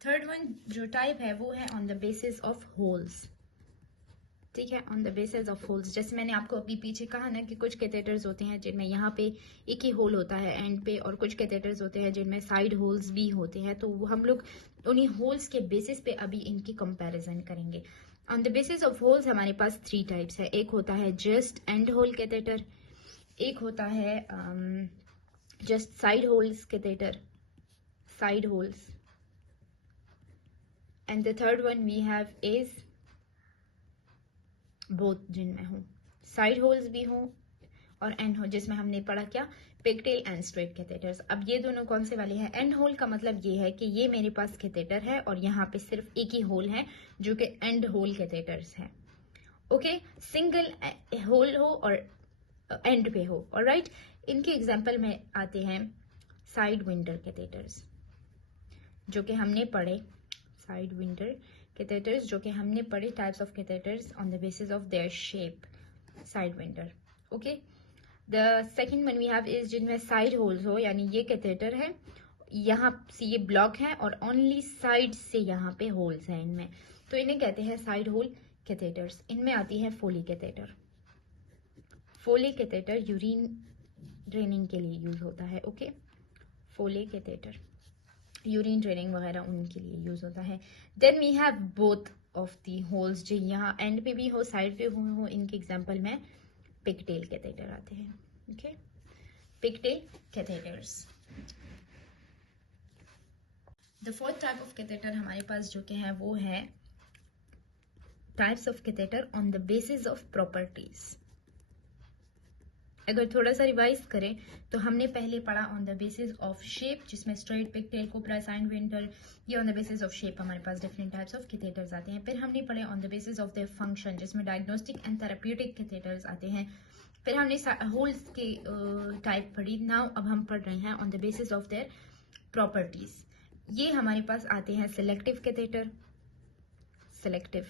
Third one जो type है वो है on the basis of holes, ठीक है, on the basis of holes. जैसे मैंने आपको अभी पीछे कहा ना कि कुछ कैथेटर्स होते हैं जिनमें यहाँ पे एक ही होल होता है एंड पे, और कुछ कैथेटर्स होते हैं जिनमें साइड होल्स भी होते हैं। तो हम लोग उन्हीं होल्स के बेसिस पे अभी इनकी कंपैरिजन करेंगे। On the basis of holes हमारे पास 3 टाइप्स है। एक होता है जस्ट एंड होल कैथेटर, एक होता है just side holes catheter, side holes, and the third one we have is both, जिनमें हो साइड होल्स भी हो और एंड हो, जिसमें हमने पढ़ा क्या, पिगटेल एंड स्ट्रेट कैथेटर्स। अब ये दोनों कौन से वाले हैं? एंड होल का मतलब ये है कि ये मेरे पास कैथेटर है और यहाँ पे सिर्फ एक ही होल है जो कि एंड होल कैथेटर्स है। ओके, सिंगल होल हो और एंड पे हो, ऑलराइट। इनके एग्जांपल में आते हैं साइड विंडर कैथेटर्स जो कि हमने पढ़े, साइड विंडर कैथेटर्स जो कि हमने पढ़े, types of catheters on the basis of their shape, side winder. Okay, the second one we have is जिनमें साइड होल्स हो, यानी ये कैथेटर है, यहाँ से ये ब्लॉक है और ओनली साइड से यहाँ पे होल्स हैं इनमें, तो इन्हें कहते हैं साइड होल कैथेटर्स। इनमें आती है Foley catheter. Foley catheter urine draining के लिए यूज होता है। Okay, Foley catheter urine draining वगैरह उनके लिए यूज होता है। Then we have both of the holes जो यहाँ एंड पे भी हो साइड पे हो, इनके एग्जांपल में पिगटेल कैथेटर आते हैं। Okay, pigtail catheters. The fourth type of catheter हमारे पास जो कि है वो है types of catheter on the basis of properties. अगर थोड़ा सा रिवाइज करें तो हमने पहले पढ़ा on the basis of shape, जिसमें straight, pigtail, cobra, side winder, ये on the basis of shape हमारे पास डिफरेंट टाइप्स ऑफ कैथेटर्स आते हैं। फिर हमने पढ़े on the basis of their function, जिसमें डायग्नोस्टिक एंड थेरेप्यूटिक कैथेटर्स आते हैं। फिर हमने होल्स के टाइप पढ़ी। नाउ अब हम पढ़ रहे हैं on the basis of their properties. ये हमारे पास आते हैं सिलेक्टिव कैथेटर, सिलेक्टिव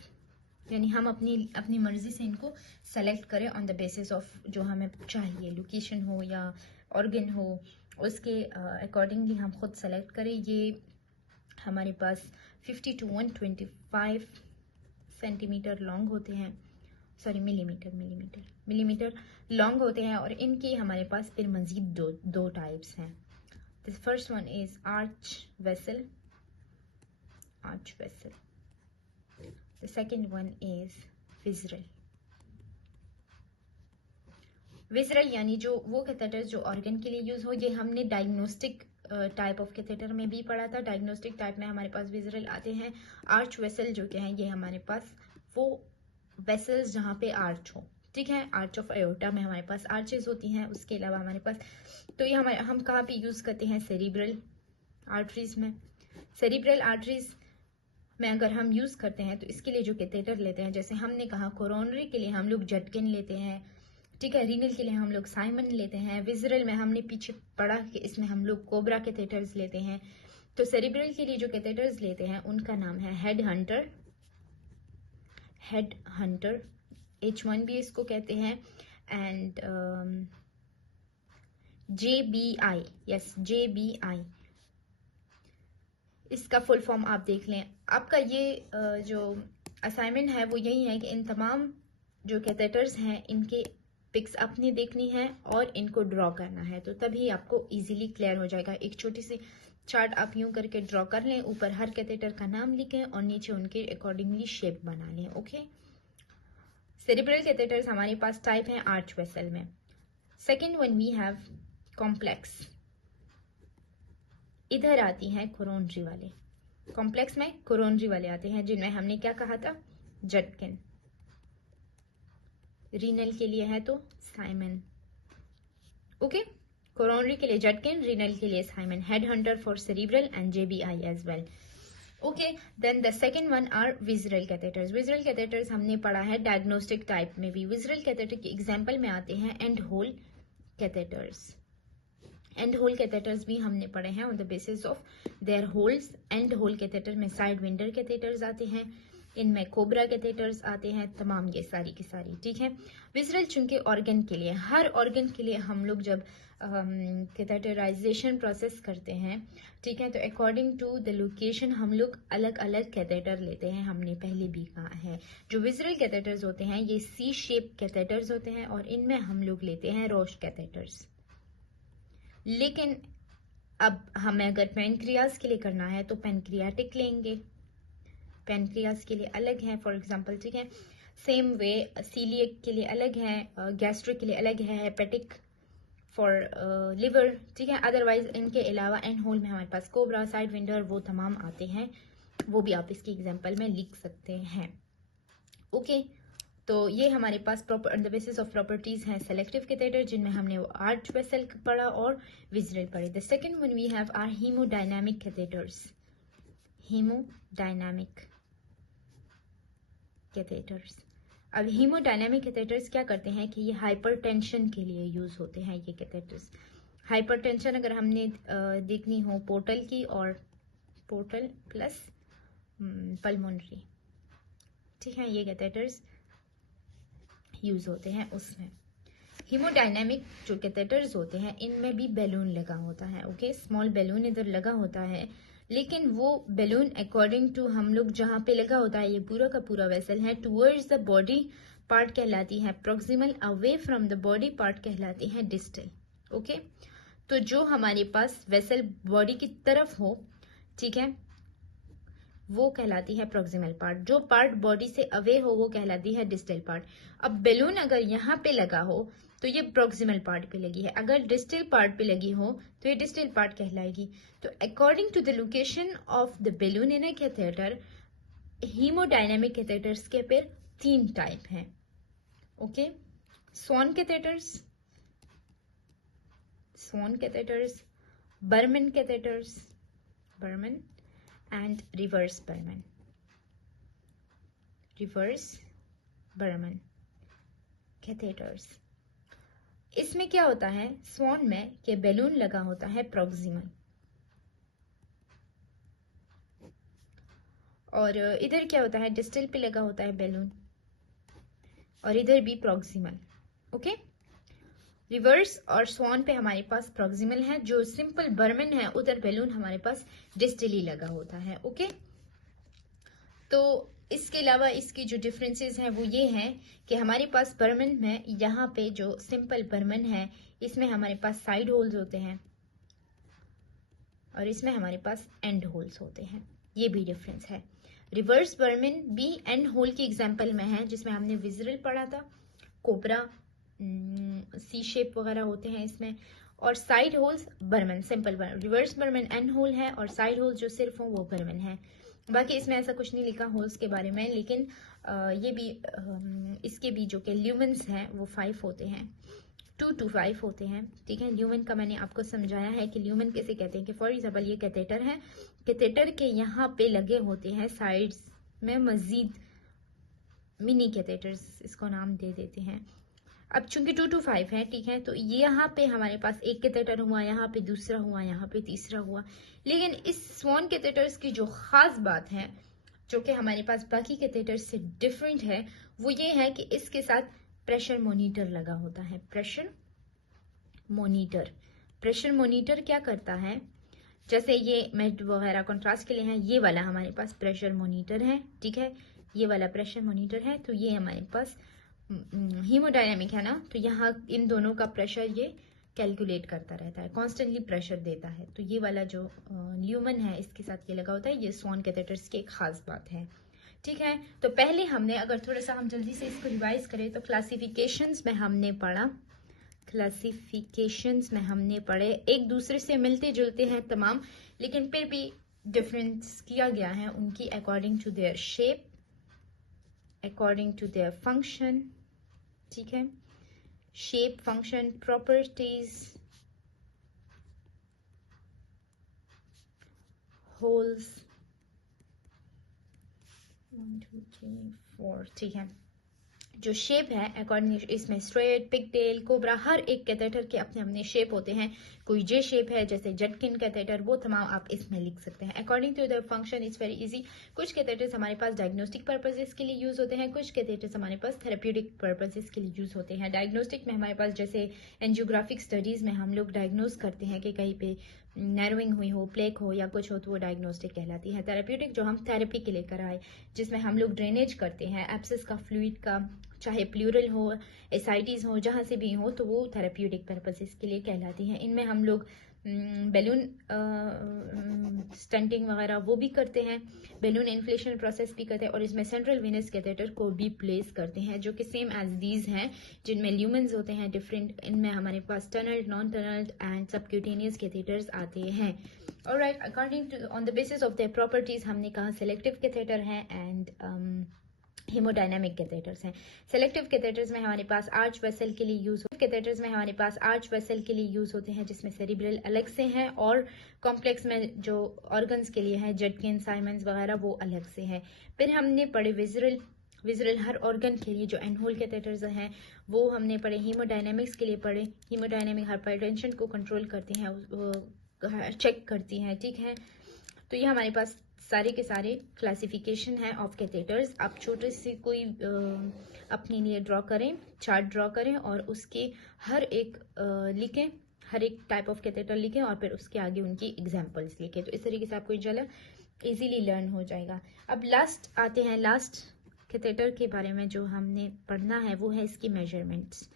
यानी हम अपनी मर्जी से इनको सेलेक्ट करें ऑन द बेसिस ऑफ जो हमें चाहिए, लोकेशन हो या ऑर्गन हो, उसके अकॉर्डिंगली हम खुद सेलेक्ट करें। ये हमारे पास 50 to 125 सेंटीमीटर लॉन्ग होते हैं, सॉरी मिलीमीटर लॉन्ग होते हैं, और इनकी हमारे पास फिर मजीद दो टाइप्स हैं। The first one is arch vessel, The second one is visceral. Visceral यानी जो वो कैथेटर जो ऑर्गन के लिए यूज हो, ये हमने डायग्नोस्टिक टाइप ऑफ कैथेटर में भी पढ़ा था। डायग्नोस्टिक टाइप में हमारे पास विजरल आते हैं। आर्च वेसल जो क्या है, ये हमारे पास वो वेसल्स जहाँ पे आर्च हो, ठीक है। आर्च ऑफ एओर्टा में हमारे पास आर्चेस होती हैं। उसके अलावा हमारे पास तो ये हम कहाँ पे यूज करते हैं, सेरिब्रल आर्टरीज में। सेरिब्रल आर्टरीज में अगर हम यूज करते हैं तो इसके लिए जो कैथेटर लेते हैं, जैसे हमने कहा कोरोनरी के लिए हम लोग जटकिन लेते हैं, ठीक है। रीनल के लिए हम लोग साइमन लेते हैं। विजरल में हमने पीछे पढ़ा कि इसमें हम लोग कोबरा कैथेटर्स लेते हैं। तो सेरिब्रल के लिए जो कैथेटर्स लेते हैं उनका नाम है हेड हंटर, H1 भी इसको कहते हैं, एंड JBI, यस JBI इसका फुल फॉर्म आप देख लें। आपका ये जो असाइनमेंट है वो यही है कि इन तमाम जो कैथेटर्स हैं इनके पिक्स आपने देखनी है और इनको ड्रॉ करना है, तो तभी आपको इजीली क्लियर हो जाएगा। एक छोटी सी चार्ट आप यूं करके ड्रॉ कर लें, ऊपर हर कैथेटर का नाम लिखें और नीचे उनके अकॉर्डिंगली शेप बना लें। ओके, सेरिब्रल कैथेटर्स हमारे पास टाइप है आर्च वेसल में। Second one we have complex, इधर आती हैं कोरोनरी वाले। कॉम्प्लेक्स में कोरोनरी वाले आते हैं, जिनमें हमने क्या कहा था, जटकिन। रीनल के लिए है तो साइमन। ओके, कोरोनरी के लिए जटकिन, रीनल के लिए Simon. Head hunter for cerebral and JBI as well. Okay, then the second one are visceral catheters. Visceral catheters हमने पढ़ा है डायग्नोस्टिक टाइप में भी। विजरल कैथेटर के एग्जाम्पल में आते हैं end hole catheters. End hole catheters भी हमने पढ़े हैं on the basis of their holes. End hole catheter में साइड विंडर कैथेटर्स आते हैं, इनमें कोबरा कैथेटर्स आते हैं, तमाम ये सारी की सारी, ठीक है। विजरल चूंकि ऑर्गन के लिए, हर ऑर्गन के लिए हम लोग जब कैथेटराइजेशन प्रोसेस करते हैं, ठीक है, तो अकॉर्डिंग टू द लोकेशन हम लोग अलग अलग कैथेटर लेते हैं। हमने पहले भी कहा है जो विजरल कैथेटर्स होते हैं ये सी शेप कैथेटर्स होते हैं और इनमें हम लोग लेते हैं रोश कैथेटर्स। लेकिन अब हमें अगर पेनक्रियाज के लिए करना है तो पेनक्रियाटिक लेंगे, पेनक्रियाज के लिए अलग है फॉर एग्जांपल, ठीक है। सेम वे सीलिएक के लिए अलग है, गैस्ट्रिक के लिए अलग है, हेपेटिक फॉर लिवर, ठीक है। अदरवाइज इनके अलावा एंड होल में हमारे पास कोबरा, साइड विंडर वो तमाम आते हैं, वो भी आप इसकी एग्जांपल में लिख सकते हैं। ओके तो ये हमारे पास proper on the basis of properties हैं सेलेक्टिव कैथेटर जिनमें हमने वो आर्च वेसल पढ़ा और विजरल पढ़े। The second one we have are haemodynamic catheters, haemodynamic catheters. अब हीमोडायनामिक कैथेटर्स क्या करते हैं कि ये हाइपरटेंशन के लिए यूज होते हैं ये कैथेटर्स। हाइपरटेंशन अगर हमने देखनी हो पोर्टल की और पोर्टल प्लस पल्मोनरी, ठीक है, ये कैथेटर्स यूज होते हैं उसमें। हीमोडायनेमिक जो कैथेटर्स होते हैं इनमें भी बैलून लगा होता है, ओके, स्मॉल बैलून इधर लगा होता है, लेकिन वो बैलून अकॉर्डिंग टू हम लोग जहां पे लगा होता है ये पूरा का पूरा वेसल है टूवर्ड्स द बॉडी पार्ट कहलाती है proximal, away from the body part कहलाती है डिस्टल। ओके तो जो हमारे पास वेसल बॉडी की तरफ हो, ठीक है, वो कहलाती है प्रोक्सिमल पार्ट। जो पार्ट बॉडी से अवे हो वो कहलाती है डिस्टल पार्ट। अब बैलून अगर यहाँ पे लगा हो तो ये प्रोक्सिमल पार्ट पे लगी है, अगर डिस्टल पार्ट पे लगी हो तो ये डिस्टल पार्ट कहलाएगी। तो according to the location of the balloon in a catheter, haemodynamic catheters के फिर 3 टाइप हैं। Okay, Swan catheters, Berman catheters, Berman and reverse Berman catheters। इसमें क्या होता है स्वॉन में कि बैलून लगा होता है प्रोक्सिमल और इधर क्या होता है डिस्टल पे लगा होता है बैलून और इधर भी प्रोक्सिमल। ओके, रिवर्स और स्वॉन पे हमारे पास प्रोक्सिमल है, जो सिंपल बर्मन है उधर बैलून हमारे पास डिस्टली लगा होता है। ओके तो इसके अलावा इसकी जो डिफरेंसेस हैं वो ये हैं कि हमारे पास बर्मन में यहाँ पे जो सिंपल बर्मन है इसमें हमारे पास साइड होल्स होते हैं और इसमें हमारे पास एंड होल्स होते हैं, ये भी डिफरेंस है। रिवर्स बर्मन भी एंड होल की एग्जाम्पल में है जिसमें हमने विजरल पढ़ा था, कोबरा, सी शेप वगैरह होते हैं इसमें, और side holes Berman, simple Berman. Reverse Berman end hole है और साइड होल्स जो सिर्फ हो वो बर्मन है। बाकी इसमें ऐसा कुछ नहीं लिखा होल्स के बारे में, लेकिन ये भी इसके भी जो कि ल्यूमेंस हैं वो 5 होते हैं, 2 to 5 होते हैं, ठीक है। ल्यूमेन का मैंने आपको समझाया है कि ल्यूमेन कैसे कहते हैं कि फॉर एग्जाम्पल ये कैथेटर है, कैथेटर के यहाँ पे लगे होते हैं साइड्स में मजीद मिनी कैथेटर्स, इसको नाम दे देते हैं। अब चूंकि 2 to 5 है, ठीक है, तो यहाँ पे हमारे पास एक कैथेटर हुआ, यहाँ पे दूसरा हुआ, यहाँ पे तीसरा हुआ। लेकिन इस स्वॉन कैथेटर्स की जो खास बात है जो कि हमारे पास बाकी कैथेटर्स से डिफरेंट है वो ये है कि इसके साथ प्रेशर मॉनिटर लगा होता है। प्रेशर मॉनिटर क्या करता है, जैसे ये मेड वगैरह कॉन्ट्रास्ट के लिए है, ये वाला हमारे पास प्रेशर मॉनिटर है, ठीक है, ये वाला प्रेशर मॉनिटर है, तो ये हमारे पास हीमोडायनेमिक है ना, तो यहाँ इन दोनों का प्रेशर ये कैलकुलेट करता रहता है, कॉन्स्टेंटली प्रेशर देता है। तो ये वाला जो ल्यूमन है इसके साथ ये लगा होता है, ये स्वॉन कैथेटर्स की एक खास बात है, ठीक है। तो पहले हमने अगर थोड़ा सा हम जल्दी से इसको रिवाइज करें तो क्लासिफिकेशंस में हमने पढ़े, एक दूसरे से मिलते जुलते हैं तमाम, लेकिन फिर भी डिफरेंस किया गया है उनकी according to their shape, according to their function, ठीक है, शेप, फंक्शन, प्रॉपर्टीज, होल्स, 1 2 3 4, ठीक है, जो शेप है अकॉर्डिंग इसमें स्ट्रेट, पिगटेल, कोबरा, हर एक कैथेटर के अपने अपने शेप होते हैं। कोई जे शेप है जैसे जटकिन कैथेटर, वो तमाम आप इसमें लिख सकते हैं। According to the function it's very easy. कुछ कैथेटर्स हमारे पास डायग्नोस्टिक पर्पसेस के लिए यूज होते हैं, कुछ कैथेटर्स हमारे पास थेरेप्यूटिक पर्पसेस के लिए यूज होते हैं। डायग्नोस्टिक में हमारे पास जैसे एंजियोग्राफिक स्टडीज में हम लोग डायग्नोज करते हैं कि कहीं पे नैरोइंग हुई हो, प्लेक हो या कुछ हो, तो वो डायग्नोस्टिक कहलाती है। थेरेप्यूटिक जो हम थेरेपी के लिए कराए, जिसमें हम लोग ड्रेनेज करते हैं एब्सेस का, फ्लूइड का, चाहे प्लूरल हो, एसाइटीज हो, जहां से भी हो, तो वो थेरेप्यूटिक पर्पसेस के लिए कहलाती हैं। इनमें हम लोग बैलून स्टंटिंग वगैरह वो भी करते हैं, बैलून इन्फ्लेशन प्रोसेस भी करते हैं, और इसमें सेंट्रल वेनस कैथेटर को भी प्लेस करते हैं, जो कि सेम एज दीज हैं, जिनमें ल्यूमेंस होते हैं डिफरेंट। इनमें हमारे पास tunnelled, non tunnelled and subcutaneous catheters आते हैं। Alright, according to on the basis of their properties हमने कहा सेलेक्टिव कैथेटर है एंड हेमोडायनामिक कैथेटर्स हैं। सेलेक्टिव कैथेटर्स में हमारे पास आर्च वेसल के लिए यूज कैथेटर्स में हमारे पास आर्च वेसल के लिए यूज होते हैं, जिसमें सेरिब्रल अलग से हैं, और कॉम्प्लेक्स में जो ऑर्गन्स के लिए हैं, जटकिन, साइमंस वगैरह, वो अलग से हैं। फिर हमने पढ़े विजरल हर ऑर्गन के लिए जो एनहोल कैथेटर्स हैं वो हमने पढ़े। हीमोडायनेमिक्स के लिए पढ़े, हीमोडायनेमिक हाइपरटेंशन को कंट्रोल करती हैं, चेक करती हैं, ठीक है। तो ये हमारे पास सारे के सारे क्लासिफिकेशन है ऑफ कैथेटर्स। आप छोटे से कोई अपने लिए ड्रॉ करें, चार्ट ड्रॉ करें, और उसके हर एक लिखें, हर एक टाइप ऑफ कैथेटर लिखें, और फिर उसके आगे उनकी एग्जांपल्स लिखें। तो इस तरीके से आपको इंशाल्लाह इजीली लर्न हो जाएगा। अब लास्ट आते हैं, लास्ट कैथेटर के बारे में जो हमने पढ़ना है वो है इसकी मेजरमेंट्स।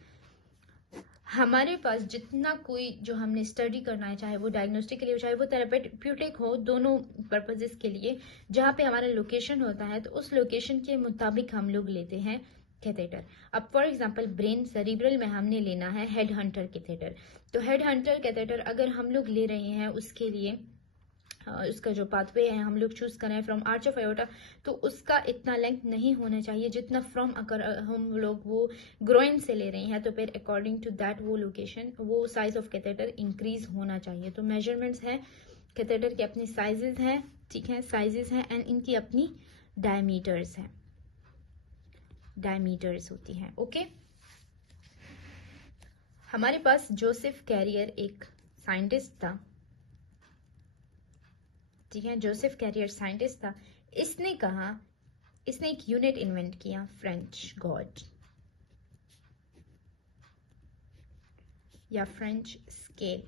हमारे पास जितना कोई जो हमने स्टडी करना है, चाहे वो डायग्नोस्टिक के लिए, चाहे वो थेरेप्यूटिक हो, दोनों पर्पजेस के लिए, जहाँ पे हमारा लोकेशन होता है, तो उस लोकेशन के मुताबिक हम लोग लेते हैं कैथेटर। अब फॉर एग्जांपल ब्रेन सेरिब्रल में हमने लेना है हेड हंटर कैथेटर। तो हेड हंटर कैथेटर अगर हम लोग ले रहे हैं, उसके लिए उसका जो पाथवे है हम लोग चूज करें फ्रॉम आर्च ऑफ एओर्टा, तो उसका इतना लेंथ नहीं होना चाहिए जितना फ्रॉम, अगर हम लोग वो ग्रोइन से ले रहे हैं, तो फिर अकॉर्डिंग टू दैट वो लोकेशन, वो साइज ऑफ कैथेटर इंक्रीज होना चाहिए। तो मेजरमेंट्स है, कैथेटर के अपनी साइजेस हैं, ठीक है, साइजेस हैं, एंड इनकी अपनी डायमीटर्स हैं, डायमीटर्स होती हैं। ओके, हमारे पास जोसेफ कैरियर एक साइंटिस्ट था, ठीक है, जोसेफ कैरियर साइंटिस्ट था। इसने कहा, इसने एक यूनिट इन्वेंट किया, फ्रेंच गॉड या फ्रेंच स्केल।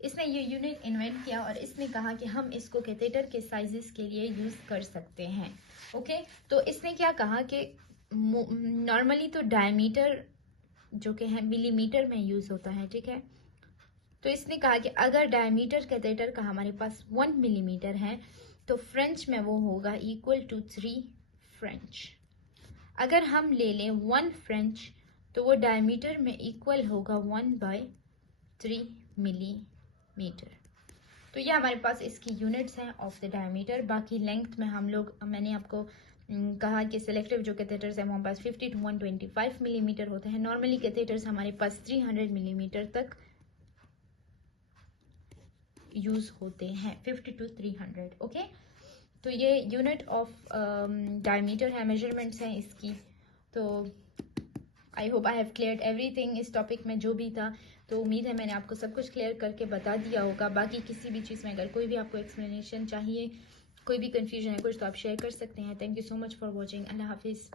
इसने ये यूनिट इन्वेंट किया और इसने कहा कि हम इसको कैथेटर के साइजेस के लिए यूज कर सकते हैं। ओके, तो इसने क्या कहा कि नॉर्मली तो डायमीटर जो कि है मिलीमीटर में यूज होता है, ठीक है। तो इसने कहा कि अगर डायमीटर कैथेटर का हमारे पास 1 मिलीमीटर है, तो फ्रेंच में वो होगा इक्वल टू 3 फ्रेंच। अगर हम ले लें 1 फ्रेंच, तो वो डायमीटर में इक्वल होगा 1/3 मिलीमीटर। तो ये हमारे पास इसकी यूनिट्स हैं ऑफ द डायमीटर। बाकी लेंथ में हम लोग, मैंने आपको कहा कि सिलेक्टिव जो कैथेटर्स हैं हमारे पास 50 to 125 मिलीमीटर होते हैं। नॉर्मली कैथेटर्स हमारे पास 300 मिलीमीटर तक यूज होते हैं, 50 to 300। ओके, तो ये यूनिट ऑफ डायमीटर है, मेजरमेंट्स हैं इसकी। तो I hope I have cleared everything इस टॉपिक में जो भी था। तो उम्मीद है मैंने आपको सब कुछ क्लियर करके बता दिया होगा। बाकी किसी भी चीज़ में अगर कोई भी आपको एक्सप्लेनेशन चाहिए, कोई भी कंफ्यूजन है कुछ, तो आप शेयर कर सकते हैं। Thank you so much for watching. अल्लाह हाफिज़।